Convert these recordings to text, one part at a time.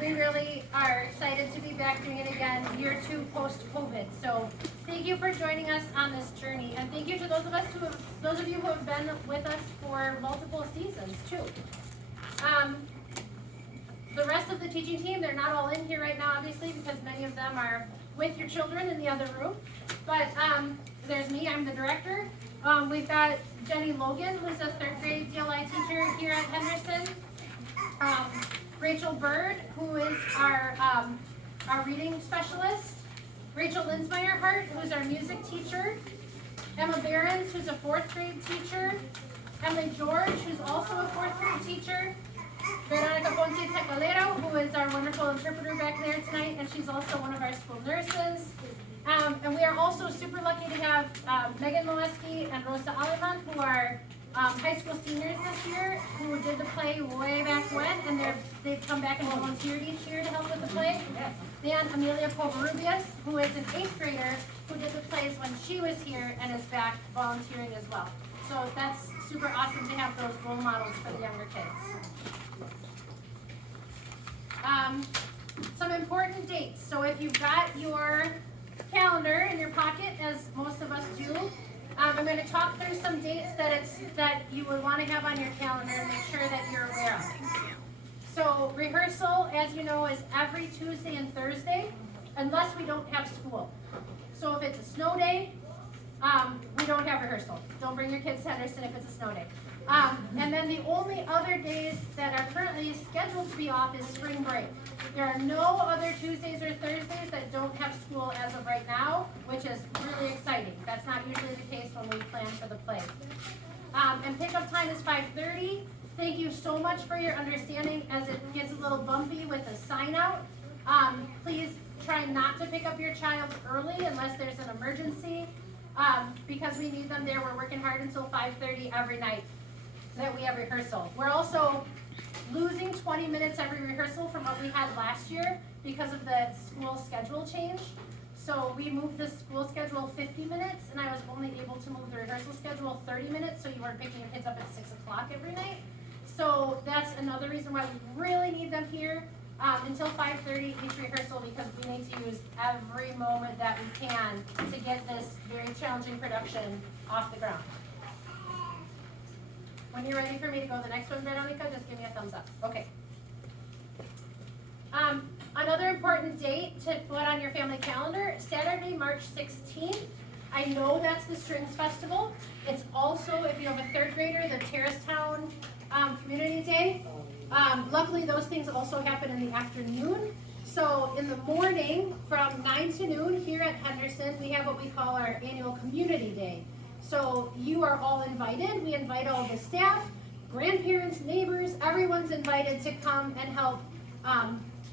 we really are excited to be back doing it again, year 2 post-COVID. So thank you for joining us on this journey, and thank you to those of you who have been with us for multiple seasons too. The rest of the teaching team, they're not all in here right now, obviously, because many of them are with your children in the other room. But there's me, I'm the director. We've got Jenny Logan, who's a 3rd grade DLI teacher here at Henderson. Rachel Bird, who is our reading specialist. Rachel Linsmeyer-Hart, who's our music teacher. Emma Behrens, who's a 4th grade teacher. Emily George, who's also a 4th grade teacher. Veronica Ponce Tecalero, who is our wonderful interpreter back there tonight, and she's also one of our school nurses. And we are also super lucky to have Megan Moeski and Rosa Aleman, who are high school seniors this year, who did the play way back when, and they've come back and volunteered each year to help with the play. Then Amelia Covarrubias, who is an 8th grader, who did the plays when she was here and is back volunteering as well. So that's super awesome to have those role models for the younger kids. Some important dates. So if you've got your calendar in your pocket, as most of us do, I'm going to talk through some dates that you would want to have on your calendar and make sure that you're aware of. So rehearsal, as you know, is every Tuesday and Thursday, unless we don't have school. So if it's a snow day, we don't have rehearsal. Don't bring your kids to Henderson if it's a snow day. And then the only other days that are currently scheduled to be off is spring break. There are no other Tuesdays or Thursdays that don't have school as of right now, which is really exciting. That's not usually the case when we plan for the play. And pickup time is 5:30. Thank you so much for your understanding as it gets a little bumpy with a sign out. Please try not to pick up your child early unless there's an emergency, because we need them there. We're working hard until 5:30 every night that we have rehearsal. We're also losing 20 minutes every rehearsal from what we had last year because of the school schedule change. So we moved the school schedule 50 minutes, and I was only able to move the rehearsal schedule 30 minutes, so you weren't picking your kids up at 6 o'clock every night. So that's another reason why we really need them here until 5:30 each rehearsal, because we need to use every moment that we can to get this very challenging production off the ground. When you're ready for me to go to the next one, Veronica, just give me a thumbs up. Okay. Another important date to put on your family calendar, Saturday, March 16th. I know that's the Strings Festival. It's also, if you have a 3rd grader, the Terracetown Community Day. Luckily, those things also happen in the afternoon. So in the morning, from 9 to noon here at Henderson, we have what we call our annual Community Day. So you are all invited. We invite all the staff, grandparents, neighbors, everyone's invited to come and help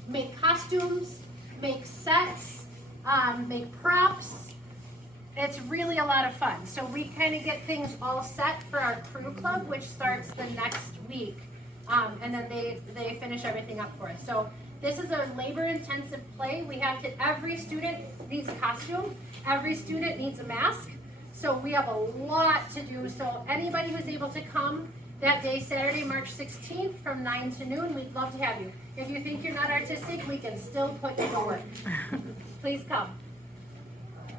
make costumes, make sets, make props. It's really a lot of fun. So we kind of get things all set for our crew club, which starts the next week. And then they finish everything up for us. So this is a labor-intensive play. We have to, every student needs a costume. Every student needs a mask. So we have a lot to do. So anybody who's able to come that day, Saturday, March 16th from 9 to noon, we'd love to have you. If you think you're not artistic, we can still put you to work. Please come.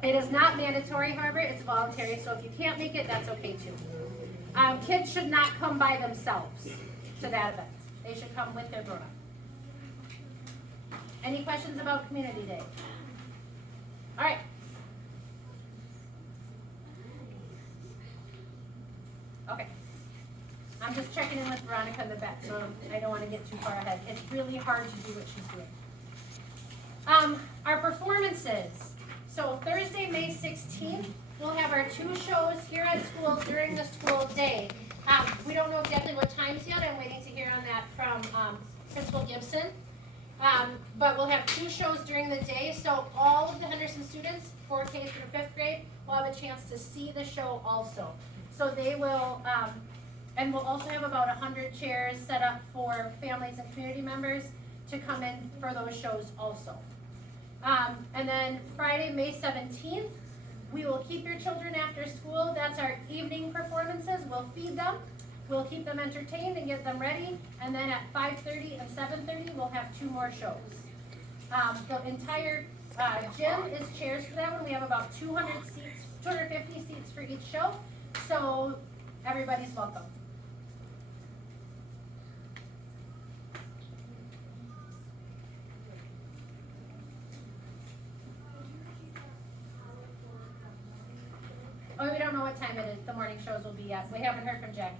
It is not mandatory, however, it's voluntary. So if you can't make it, that's okay too. Kids should not come by themselves to that event. They should come with their grown-up. Any questions about Community Day? All right. Okay. I'm just checking in with Veronica in the back, so I don't want to get too far ahead. It's really hard to do what she's doing. Our performances. So Thursday, May 16th, we'll have our 2 shows here at school during the school day. We don't know exactly what times yet. I'm waiting to hear on that from Principal Gibson. But we'll have 2 shows during the day, so all of the Henderson students, 4K through 5th grade, will have a chance to see the show also. So they will, and we'll also have about 100 chairs set up for families and community members to come in for those shows also. And then Friday, May 17th, we will keep your children after school. That's our evening performances. We'll feed them. We'll keep them entertained and get them ready, and then at 5:30 and 7:30, we'll have 2 more shows. The entire gym is chairs for that one. We have about 200 seats, 250 seats for each show, so everybody's welcome. Oh, we don't know what time it is. The morning shows will be yet. We haven't heard from Jackie.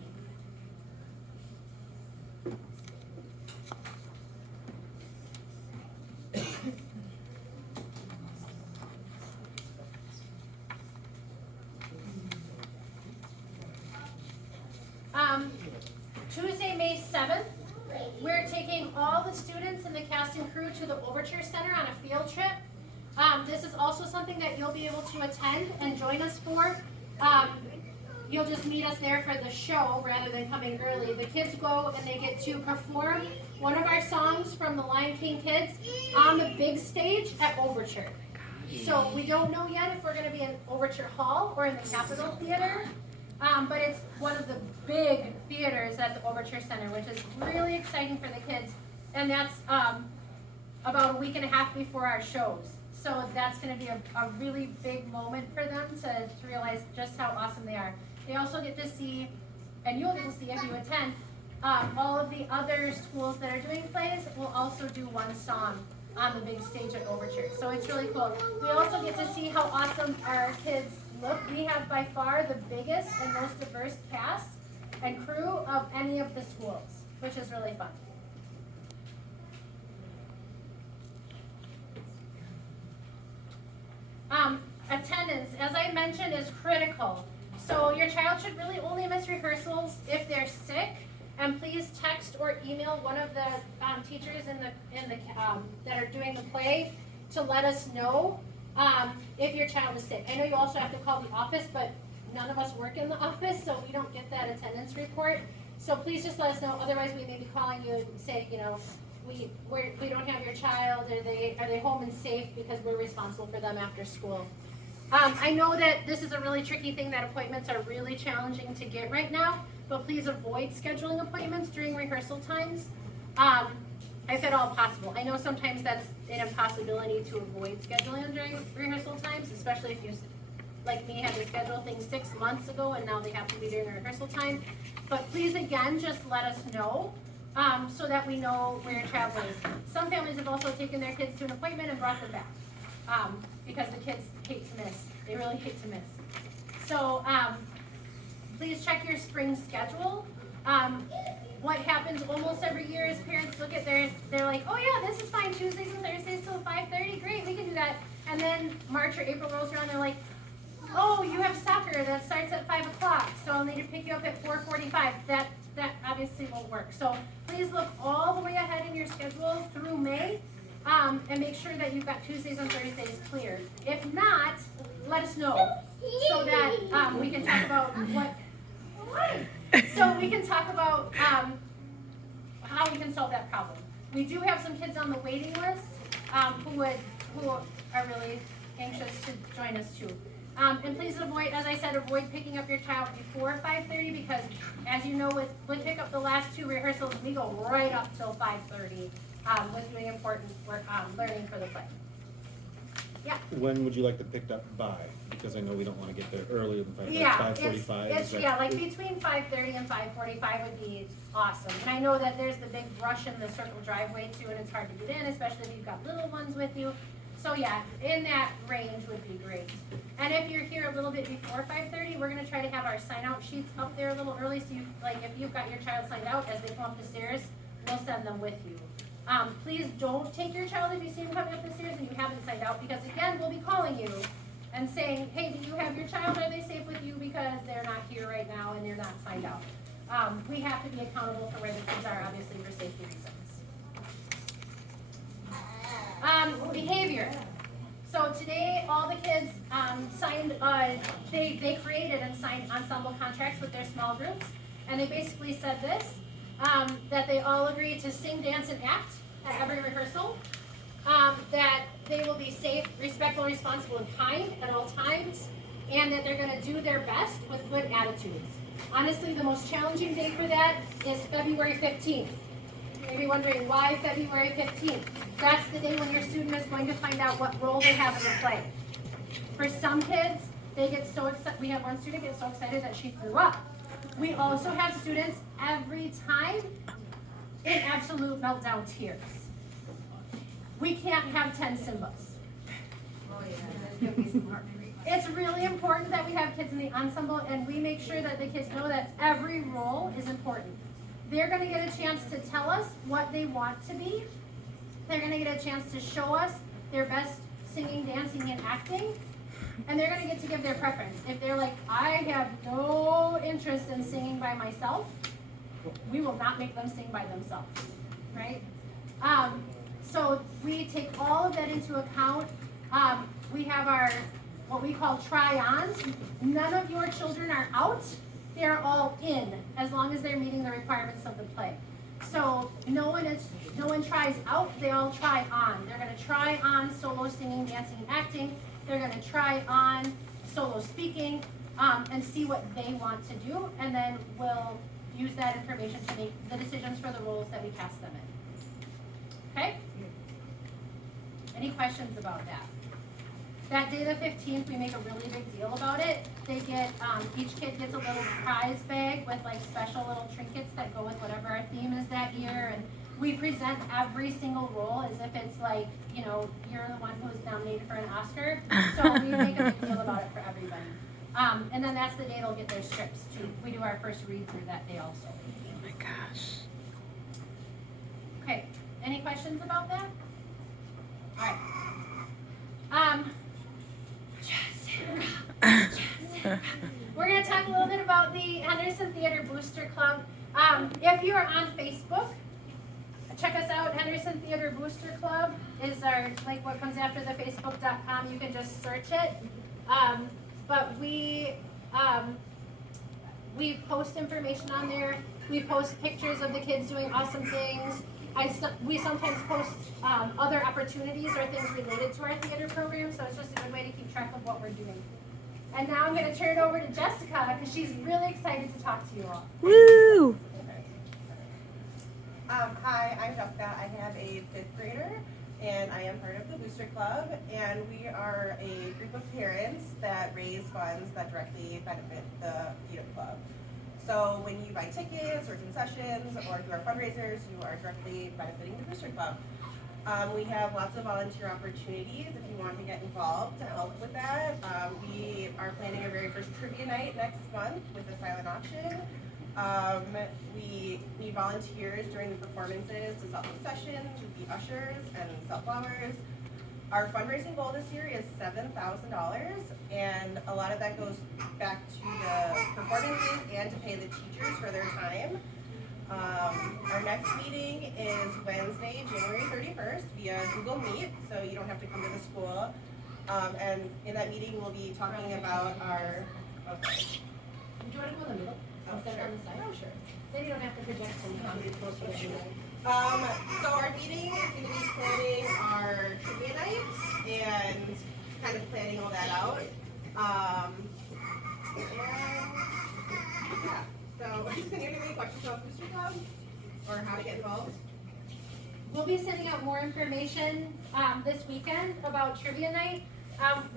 Tuesday, May 7th, we're taking all the students and the cast and crew to the Overture Center on a field trip. This is also something that you'll be able to attend and join us for. You'll just meet us there for the show rather than coming early. The kids go and they get to perform one of our songs from the Lion King Kids on the big stage at Overture. So we don't know yet if we're going to be in Overture Hall or in the Capitol Theater, but it's one of the big theaters at the Overture Center, which is really exciting for the kids. And that's about a week and a half before our shows. So that's going to be a really big moment for them to realize just how awesome they are. They also get to see, and you'll get to see if you attend, all of the other schools that are doing plays will also do one song on the big stage at Overture. So it's really cool. We also get to see how awesome our kids look. We have by far the biggest and most diverse cast and crew of any of the schools, which is really fun. Attendance, as I mentioned, is critical. So your child should really only miss rehearsals if they're sick, and please text or email one of the teachers that are doing the play to let us know if your child is sick. I know you also have to call the office, but none of us work in the office, so we don't get that attendance report. So please just let us know. Otherwise, we may be calling you and say, you know, we don't have your child. Are they home and safe, because we're responsible for them after school. I know that this is a really tricky thing, that appointments are really challenging to get right now, but please avoid scheduling appointments during rehearsal times, if at all possible. I know sometimes that's an impossibility to avoid scheduling during rehearsal times, especially if you, like me, had to schedule things 6 months ago and now they have to be during rehearsal time. But please, again, just let us know so that we know where your travel is. Some families have also taken their kids to an appointment and brought them back. Because the kids hate to miss. They really hate to miss. So please check your spring schedule. What happens almost every year is parents look at they're like, oh yeah, this is fine, Tuesdays and Thursdays till 5:30, great, we can do that. And then March or April rolls around, they're like, oh, you have soccer that starts at 5 o'clock, so I'll need to pick you up at 4:45. That obviously won't work. So please look all the way ahead in your schedule through May. And make sure that you've got Tuesdays and Thursdays cleared. If not, let us know so that we can talk about how we can solve that problem. We do have some kids on the waiting list who are really anxious to join us too. And please avoid, as I said, avoid picking up your child before 5:30, because as you know, with pick up the last 2 rehearsals, we go right up till 5:30. With doing important work, learning for the play. Yeah. When would you like to pick up by? Because I know we don't want to get there earlier than 5:30. Yeah, 5:45. like between 5:30 and 5:45 would be awesome. And I know that there's the big rush in the circle driveway too, and it's hard to get in, especially if you've got little ones with you. So yeah, in that range would be great. And if you're here a little bit before 5:30, we're going to try to have our sign-out sheets up there a little early, so you, like, if you've got your child signed out as they come up the stairs, we'll send them with you. Please don't take your child if you see them coming up the stairs and you haven't signed out, because again, we'll be calling you and saying, hey, do you have your child? Are they safe with you? Because they're not here right now and they're not signed out. We have to be accountable for where the kids are, obviously, for safety reasons. Behavior. So today, all the kids signed, they created and signed ensemble contracts with their small groups, and they basically said this, that they all agreed to sing, dance, and act at every rehearsal, that they will be safe, respectful, responsible, and kind at all times, and that they're going to do their best with good attitudes. Honestly, the most challenging day for that is February 15th. You may be wondering why February 15th. That's the day when your student is going to find out what role they have in the play. For some kids, they get so excited. We had one student get so excited that she threw up. We also have students every time in absolute meltdown tears. We can't have 10 Simbas. It's really important that we have kids in the ensemble and we make sure that the kids know that every role is important. They're going to get a chance to tell us what they want to be. They're going to get a chance to show us their best singing, dancing, and acting. And they're going to get to give their preference. If they're like, I have no interest in singing by myself, we will not make them sing by themselves, right? So we take all of that into account. We have our, what we call try-ons. None of your children are out. They're all in, as long as they're meeting the requirements of the play. So no one tries out, they all try on. They're going to try on solo singing, dancing, and acting. They're going to try on solo speaking and see what they want to do, and then we'll use that information to make the decisions for the roles that we cast them in. Okay? Any questions about that? That day, the 15th, we make a really big deal about it. They get, each kid gets a little prize bag with like special little trinkets that go with whatever our theme is that year. And we present every single role as if it's like, you know, you're the one who was nominated for an Oscar. So we make a big deal about it for everybody. And then that's the day they'll get their strips too. We do our first read through that day also. Oh my gosh. Okay, any questions about that? All right. Jessica. We're going to talk a little bit about the Henderson Theater Booster Club. If you are on Facebook, check us out. Henderson Theater Booster Club is our, like what comes after the facebook.com. You can just search it. But we post information on there. We post pictures of the kids doing awesome things. We sometimes post other opportunities or things related to our theater program, so it's just a good way to keep track of what we're doing. And now I'm going to turn it over to Jessica because she's really excited to talk to you all. Woo! Hi, I'm Jessica. I have a 5th grader, and I am part of the Booster Club, and we are a group of parents that raise funds that directly benefit the theater club. So when you buy tickets or concessions or do our fundraisers, you are directly benefiting the Booster Club. We have lots of volunteer opportunities if you want to get involved to help with that. We are planning our very first trivia night next month with a silent auction. We need volunteers during the performances to sell concessions, to be ushers, and sell flowers. Our fundraising goal this year is $7,000, and a lot of that goes back to the performances and to pay the teachers for their time. Our next meeting is Wednesday, January 31st via Google Meet, so you don't have to come to the school. And in that meeting, we'll be talking about our, Do you want to go in the middle? Instead of on the side? Oh, sure. Then you don't have to project something closer to you. So our meeting is going to be planning our trivia night and kind of planning all that out. And yeah, so does anyone have any questions about Booster Club or how to get involved? We'll be sending out more information this weekend about trivia night.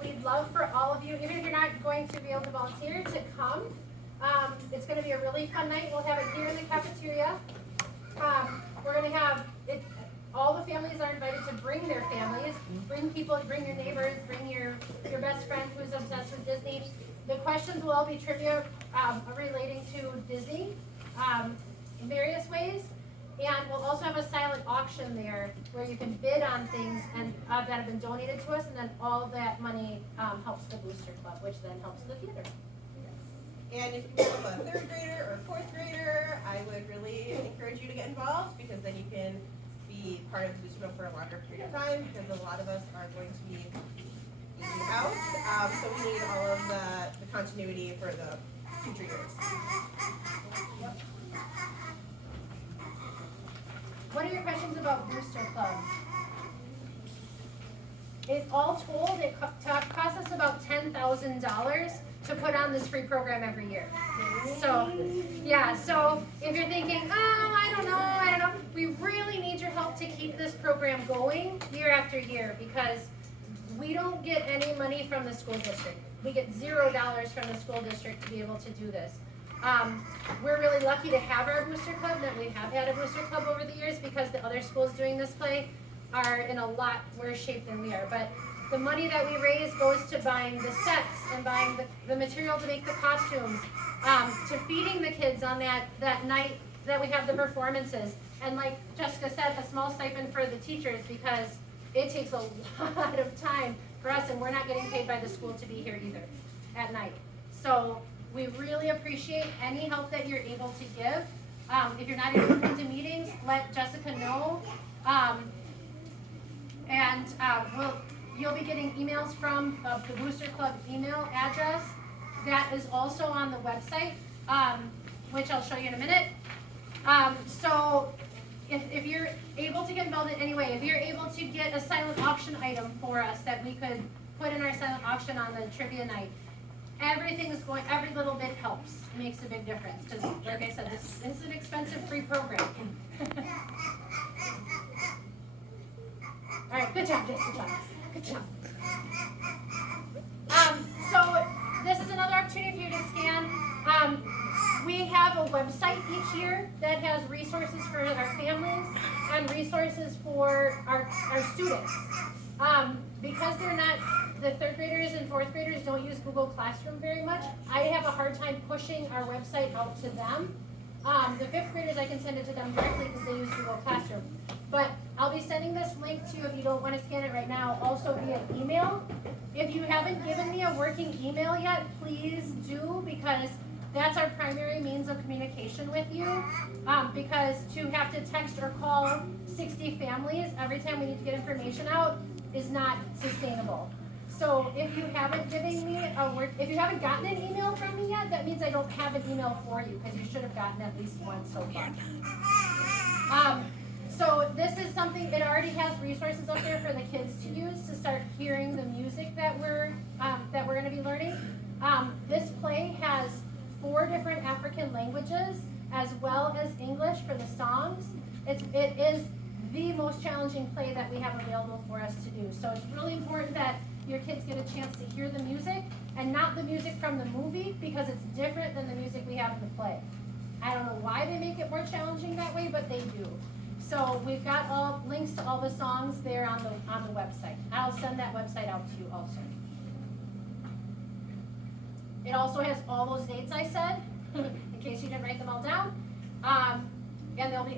We'd love for all of you, even if you're not going to be able to volunteer, to come. It's going to be a really fun night. We'll have it here in the cafeteria. We're going to have it. All the families are invited to bring their families, bring people, bring your neighbors, bring your best friend who's obsessed with Disney. The questions will all be trivia relating to Disney in various ways. And we'll also have a silent auction there where you can bid on things and that have been donated to us, and then all that money helps the Booster Club, which then helps the theater. And if you have a 3rd grader or 4th grader, I would really encourage you to get involved because then you can be part of the Booster Club for a longer period of time because a lot of us are going to be moving out. So we need all of the continuity for the future years. What are your questions about Booster Club? it all told, it costs us about $10,000 to put on this free program every year. So, yeah, so if you're thinking, oh, I don't know, we really need your help to keep this program going year after year, because we don't get any money from the school district. We get $0 from the school district to be able to do this. We're really lucky to have our booster club, that we have had a booster club over the years, because the other schools doing this play are in a lot worse shape than we are. But the money that we raise goes to buying the sets and buying the material to make the costumes, to feeding the kids on that night that we have the performances. And like Jessica said, a small stipend for the teachers, because it takes a lot of time for us, and we're not getting paid by the school to be here either at night. So we really appreciate any help that you're able to give. If you're not able to come to meetings, let Jessica know. You'll be getting emails from the Booster Club email address that is also on the website, which I'll show you in a minute. So if you're able to get involved in any way, if you're able to get a silent auction item for us that we could put in our silent auction on the trivia night, every little bit helps, makes a big difference, because like I said, this is an expensive free program. All right, good job, Jessica. Good job. So this is another opportunity for you to scan. We have a website each year that has resources for our families and resources for our students. Because they're not, the third graders and fourth graders don't use Google Classroom very much, I have a hard time pushing our website out to them. The fifth graders, I can send it to them directly because they use Google Classroom. But I'll be sending this link to you if you don't want to scan it right now, also via email. If you haven't given me a working email yet, please do, because that's our primary means of communication with you. Because to have to text or call 60 families every time we need to get information out is not sustainable. So if you haven't given me if you haven't gotten an email from me yet, that means I don't have an email for you, because you should have gotten at least one so far. So this is something, it already has resources up there for the kids to use to start hearing the music that we're going to be learning. This play has 4 different African languages as well as English for the songs. It is the most challenging play that we have available for us to do. So it's really important that your kids get a chance to hear the music, and not the music from the movie, because it's different than the music we have in the play. I don't know why they make it more challenging that way, but they do. So we've got all links to all the songs there on the website. I'll send that website out to you also. It also has all those dates I said, in case you didn't write them all down. And there'll be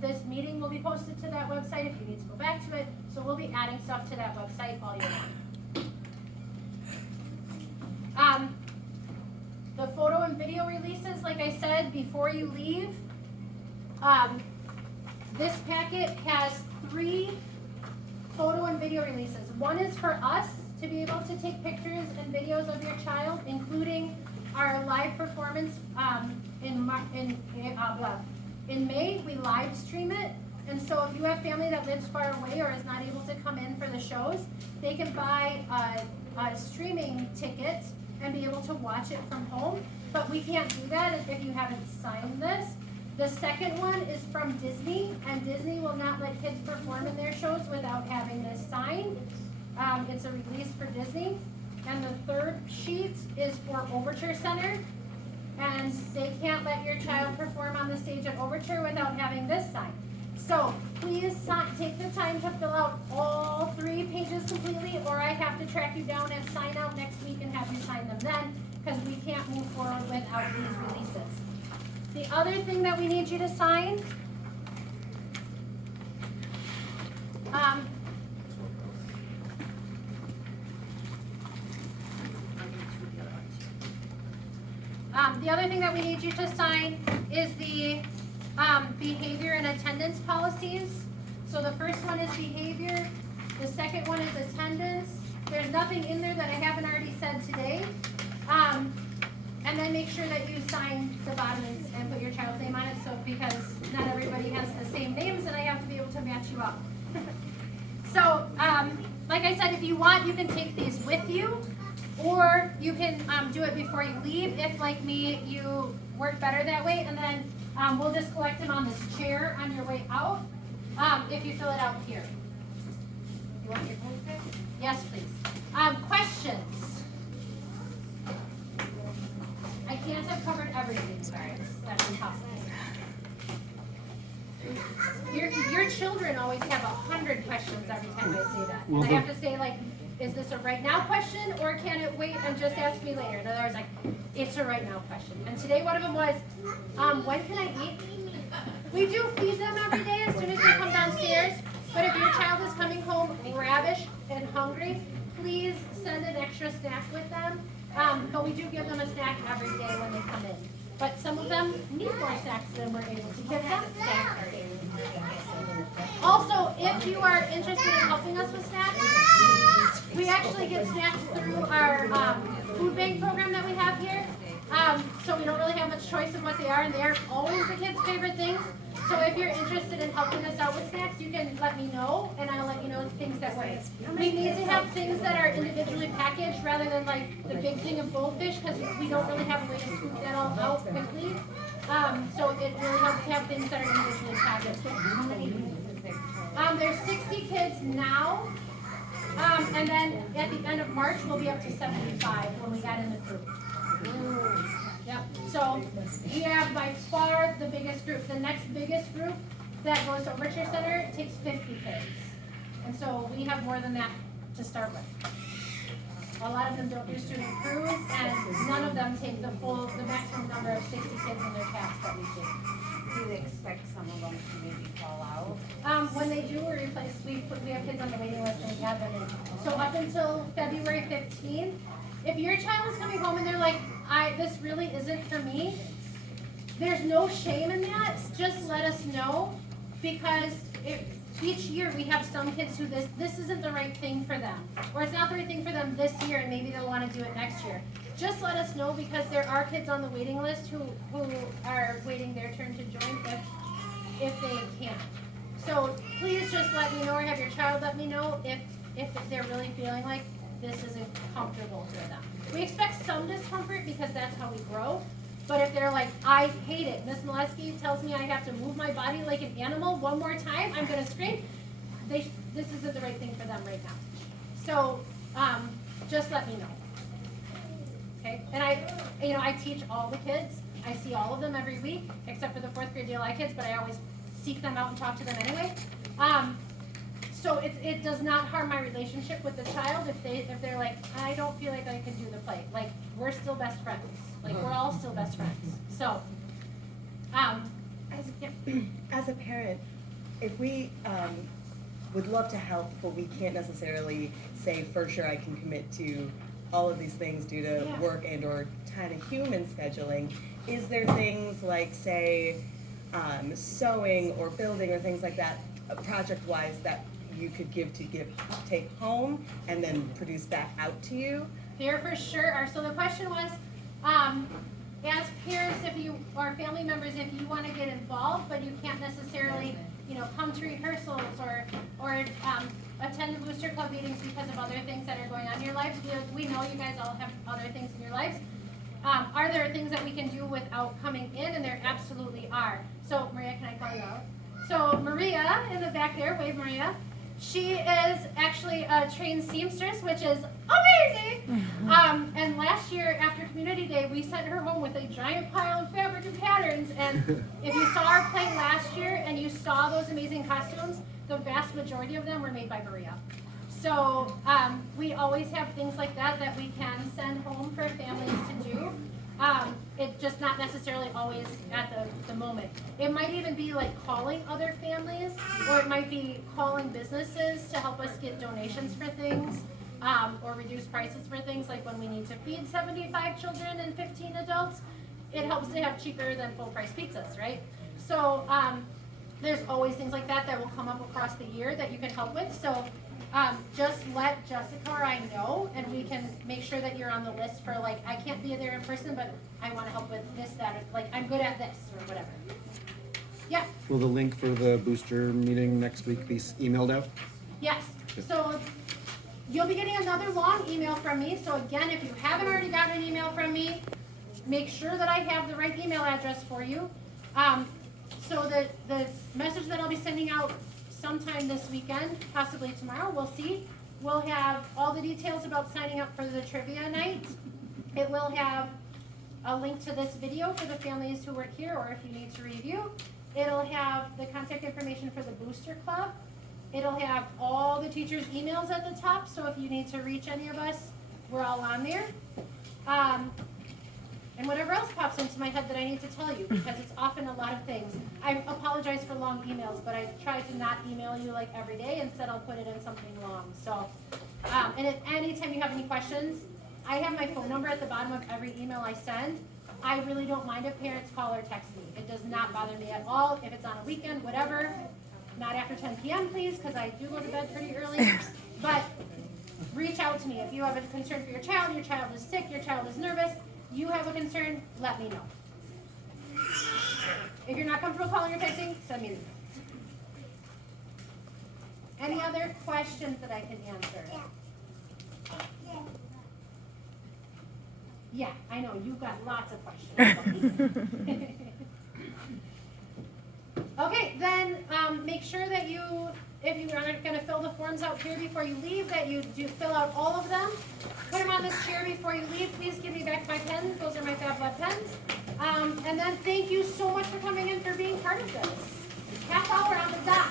this meeting will be posted to that website if you need to go back to it. So we'll be adding stuff to that website all year long. The photo and video releases, like I said, before you leave, this packet has 3 photo and video releases. One is for us to be able to take pictures and videos of your child, including our live performance in May. We live stream it, and so if you have family that lives far away or is not able to come in for the shows, they can buy a streaming ticket and be able to watch it from home. But we can't do that if you haven't signed this. The second one is from Disney, and Disney will not let kids perform in their shows without having this signed. It's a release for Disney. And the third sheet is for Overture Center, and they can't let your child perform on the stage at Overture without having this signed. So please take the time to fill out all 3 pages completely, or I have to track you down and sign out next week and have you sign them then, because we can't move forward without these releases. The other thing that we need you to sign, is the behavior and attendance policies. So the first one is behavior, the second one is attendance. There's nothing in there that I haven't already said today. And then make sure that you sign the bottom and put your child's name on it, so because not everybody has the same names and I have to be able to match you up. So, like I said, if you want, you can take these with you, or you can do it before you leave. If, like me, you work better that way, and then we'll just collect them on this chair on your way out. If you fill it out here. You want your phone back? Yes, please. Questions? I can't have covered everything, sorry. That's impossible. Your children always have 100 questions every time I say that. And I have to say, like, is this a right now question, or can it wait and just ask me later? In other words, like, it's a right now question. And today one of them was, when can I eat? We do feed them every day as soon as they come downstairs. But if your child is coming home ravished and hungry, please send an extra snack with them. But we do give them a snack every day when they come in. But some of them need more snacks than we're able to give them. Also, if you are interested in helping us with snacks, we actually get snacks through our food bank program that we have here. So we don't really have much choice in what they are, and they are always the kids' favorite things. So if you're interested in helping us out with snacks, you can let me know, and I'll let you know things that work. We need to have things that are individually packaged rather than like the big thing of goldfish, because we don't really have a way to scoop that all out quickly. So it really helps to have things that are individually packaged. How many is there? There's 60 kids now, and then at the end of March we'll be up to 75 when we got in the group. Yep. So we have by far the biggest group. The next biggest group that goes to Overture Center takes 50 kids. And so we have more than that to start with. A lot of them don't do student crews, and none of them take the maximum number of 60 kids in their class that we take. Do they expect some of them to maybe fall out? When they do, we have kids on the waiting list and we have them in. So up until February 15th, if your child is coming home and they're like, this really isn't for me, there's no shame in that. Just let us know, because each year we have some kids who this isn't the right thing for them, or it's not the right thing for them this year, and maybe they'll want to do it next year. Just let us know, because there are kids on the waiting list who are waiting their turn to join if they can't. So please just let me know, or have your child let me know if they're really feeling like this isn't comfortable for them. We expect some discomfort because that's how we grow. But if they're like, I hate it, Miss Molesky tells me I have to move my body like an animal one more time, I'm going to scream, this isn't the right thing for them right now. So just let me know. Okay? And I teach all the kids. I see all of them every week, except for the 4th grade DLI kids, but I always seek them out and talk to them anyway. So it does not harm my relationship with the child if they're like, I don't feel like I can do the play. Like, we're still best friends. Like, we're all still best friends. So, as a parent, if we would love to help, but we can't necessarily say for sure I can commit to all of these things due to work and or kind of human scheduling, is there things like, say, sewing or building or things like that, project-wise, that you could take home and then produce back out to you? There for sure are. So the question was, as parents, if you or family members, if you want to get involved, but you can't necessarily, come to rehearsals or attend the Booster Club meetings because of other things that are going on in your lives. We know you guys all have other things in your lives. Are there things that we can do without coming in? And there absolutely are. So Maria, can I call you out? So Maria in the back there, wave Maria. She is actually a trained seamstress, which is amazing. And last year after Community Day, we sent her home with a giant pile of fabric and patterns. And if you saw our play last year and you saw those amazing costumes, the vast majority of them were made by Maria. So we always have things like that we can send home for families to do. It's just not necessarily always at the moment. It might even be like calling other families, or it might be calling businesses to help us get donations for things, or reduce prices for things, like when we need to feed 75 children and 15 adults. It helps to have cheaper than full price pizzas, right? So there's always things like that will come up across the year that you can help with. So just let Jessica or I know, and we can make sure that you're on the list for, like, I can't be there in person, but I want to help with this, that, or, like, I'm good at this, or whatever. Yeah. Will the link for the booster meeting next week be emailed out? Yes, so you'll be getting another long email from me. So again, if you haven't already gotten an email from me, make sure that I have the right email address for you. So the message that I'll be sending out sometime this weekend, possibly tomorrow, we'll see, will have all the details about signing up for the trivia night. It will have a link to this video for the families who were here, or if you need to review. It'll have the contact information for the Booster Club. It'll have all the teachers' emails at the top, so if you need to reach any of us, we're all on there. And whatever else pops into my head that I need to tell you, because it's often a lot of things. I apologize for long emails, but I try to not email you like every day. Instead, I'll put it in something long. So, and if anytime you have any questions, I have my phone number at the bottom of every email I send. I really don't mind if parents call or text me. It does not bother me at all. If it's on a weekend, whatever. Not after 10 p.m., please, because I do go to bed pretty early. But reach out to me if you have a concern for your child is sick, your child is nervous, you have a concern, let me know. If you're not comfortable calling or texting, send me an email. Any other questions that I can answer? Yeah, I know, you've got lots of questions. Okay, then make sure that you, if you are going to fill the forms out here before you leave, that you do fill out all of them. Put them on this chair before you leave. Please give me back my pens. Those are my Fab Blood pens. And then thank you so much for coming in, for being part of this. Half hour on the dot.